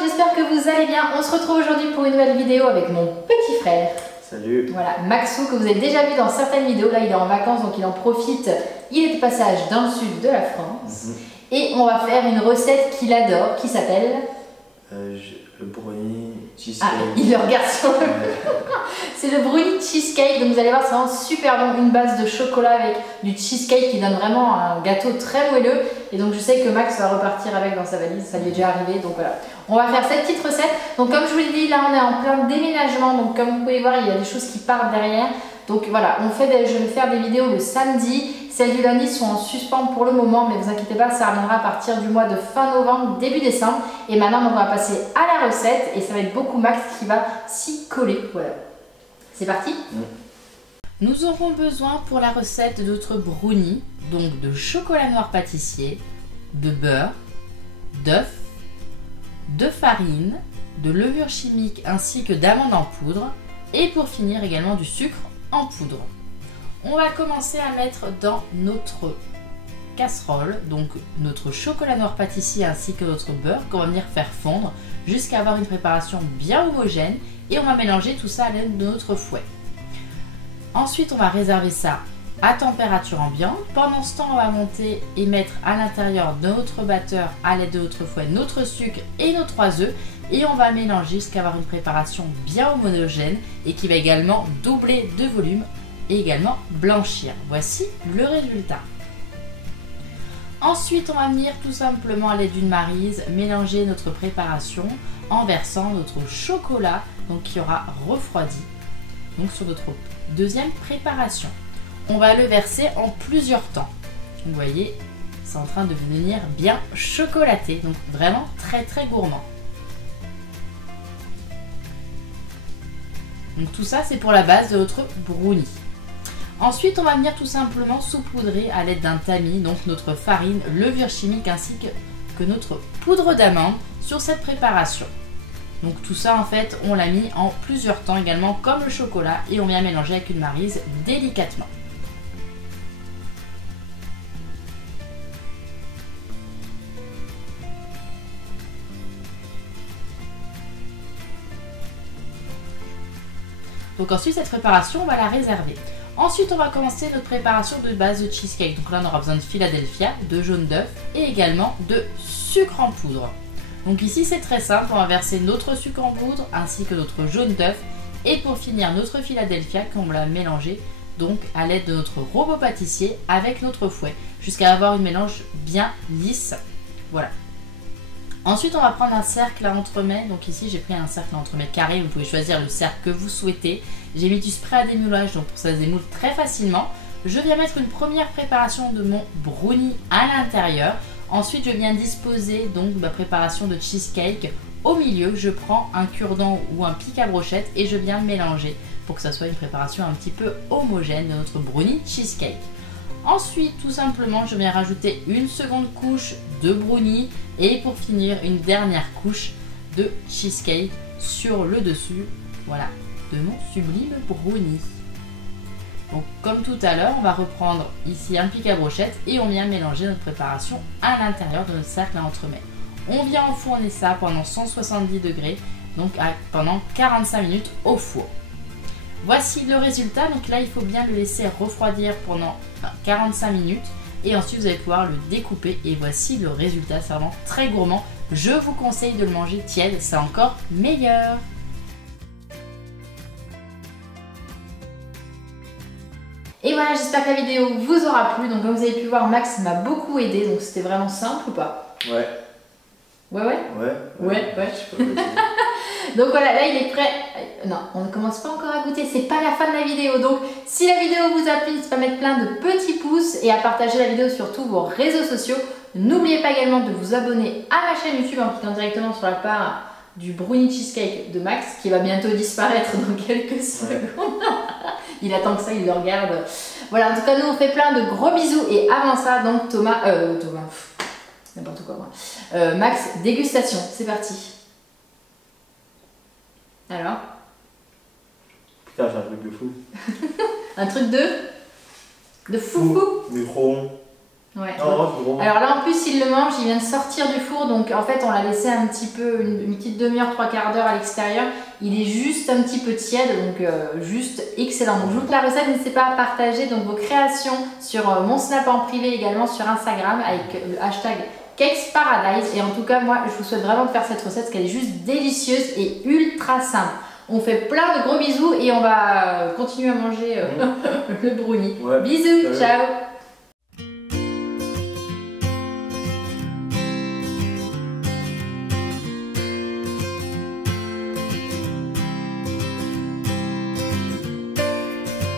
J'espère que vous allez bien. On se retrouve aujourd'hui pour une nouvelle vidéo avec mon petit frère. Salut. Voilà, Maxou, que vous avez déjà vu dans certaines vidéos. Là, il est en vacances, donc il en profite. Il est de passage dans le sud de la France. Et on va faire une recette qu'il adore, qui s'appelle... le brownie cheesecake. Ah, il le regarde sur le... C'est le brownie cheesecake, donc vous allez voir, c'est vraiment super bon. Une base de chocolat avec du cheesecake qui donne vraiment un gâteau très moelleux. Et donc je sais que Max va repartir avec dans sa valise, ça lui est déjà arrivé. Donc voilà, on va faire cette petite recette. Donc comme je vous l'ai dit, là on est en plein déménagement. Donc comme vous pouvez voir, il y a des choses qui partent derrière. Donc voilà, je vais faire des vidéos le samedi. Celles du lundi sont en suspens pour le moment, mais vous inquiétez pas, ça reviendra à partir du mois de fin novembre, début décembre. Et maintenant, on va passer à la recette et ça va être beaucoup Max qui va s'y coller. Voilà. C'est parti. Nous aurons besoin pour la recette de notre brownie, donc de chocolat noir pâtissier, de beurre, d'œufs, de farine, de levure chimique ainsi que d'amandes en poudre et pour finir également du sucre en poudre. On va commencer à mettre dans notre casserole, donc notre chocolat noir pâtissier ainsi que notre beurre qu'on va venir faire fondre jusqu'à avoir une préparation bien homogène et on va mélanger tout ça à l'aide de notre fouet. Ensuite, on va réserver ça à température ambiante. Pendant ce temps, on va monter et mettre à l'intérieur de notre batteur à l'aide de notre fouet notre sucre et nos 3 œufs et on va mélanger jusqu'à avoir une préparation bien homogène et qui va également doubler de volume et également blanchir. Voici le résultat. Ensuite, on va venir tout simplement à l'aide d'une maryse mélanger notre préparation en versant notre chocolat donc qui aura refroidi donc sur notre deuxième préparation. On va le verser en plusieurs temps. Vous voyez, c'est en train de devenir bien chocolaté, donc vraiment très très gourmand. Donc tout ça, c'est pour la base de notre brownie. Ensuite, on va venir tout simplement saupoudrer à l'aide d'un tamis, donc notre farine, levure chimique ainsi que notre poudre d'amande sur cette préparation. Donc tout ça en fait, on l'a mis en plusieurs temps également comme le chocolat et on vient mélanger avec une maryse délicatement. Donc ensuite cette préparation on va la réserver. Ensuite on va commencer notre préparation de base de cheesecake. Donc là on aura besoin de Philadelphia, de jaune d'œuf et également de sucre en poudre. Donc ici c'est très simple, on va verser notre sucre en poudre ainsi que notre jaune d'œuf et pour finir notre Philadelphia qu'on va mélanger donc à l'aide de notre robot pâtissier avec notre fouet jusqu'à avoir une mélange bien lisse. Voilà. Ensuite on va prendre un cercle à entremets, donc ici j'ai pris un cercle à entremets carré, vous pouvez choisir le cercle que vous souhaitez. J'ai mis du spray à démoulage donc pour ça se démoule très facilement. Je viens mettre une première préparation de mon brownie à l'intérieur. Ensuite je viens disposer donc ma préparation de cheesecake. Au milieu je prends un cure-dent ou un pic à brochette et je viens mélanger pour que ça soit une préparation un petit peu homogène de notre brownie cheesecake. Ensuite tout simplement je viens rajouter une seconde couche de brownie et pour finir une dernière couche de cheesecake sur le dessus, voilà, de mon sublime brownie. Donc comme tout à l'heure, on va reprendre ici un pic à brochette et on vient mélanger notre préparation à l'intérieur de notre cercle à entremets. On vient enfourner ça pendant 170 degrés, donc pendant 45 minutes au four. Voici le résultat, donc là il faut bien le laisser refroidir pendant 45 minutes et ensuite vous allez pouvoir le découper et voici le résultat, c'est vraiment très gourmand. Je vous conseille de le manger tiède, c'est encore meilleur. Et voilà, j'espère que la vidéo vous aura plu. Donc comme vous avez pu voir, Max m'a beaucoup aidé. Donc c'était vraiment simple ou pas? Ouais. Ouais. Je sais pas. Donc voilà, là il est prêt. Non, on ne commence pas encore à goûter, c'est pas la fin de la vidéo. Donc si la vidéo vous a plu, n'hésitez pas à mettre plein de petits pouces et à partager la vidéo sur tous vos réseaux sociaux. N'oubliez pas également de vous abonner à ma chaîne YouTube en cliquant directement sur la part du brownie cheesecake de Max qui va bientôt disparaître dans quelques secondes. Il attend que ça, il le regarde. Voilà, en tout cas nous on fait plein de gros bisous et avant ça donc n'importe quoi moi. Max, dégustation, c'est parti. Alors? Putain, j'ai un truc de fou. Un truc de fou. Micro-ondes. Ouais. Non, c'est bon. Alors là en plus il le mange, il vient de sortir du four, donc en fait on l'a laissé un petit peu, une petite demi-heure, 3/4 d'heure à l'extérieur. Il est juste un petit peu tiède, donc juste excellent. Donc je vous fais la recette, n'hésitez pas à partager donc vos créations sur mon Snap en privé, également sur Instagram avec le hashtag Cakes Paradise. Et en tout cas moi je vous souhaite vraiment de faire cette recette parce qu'elle est juste délicieuse et ultra simple. On fait plein de gros bisous et on va continuer à manger le brownie. Ouais. Bisous, ciao.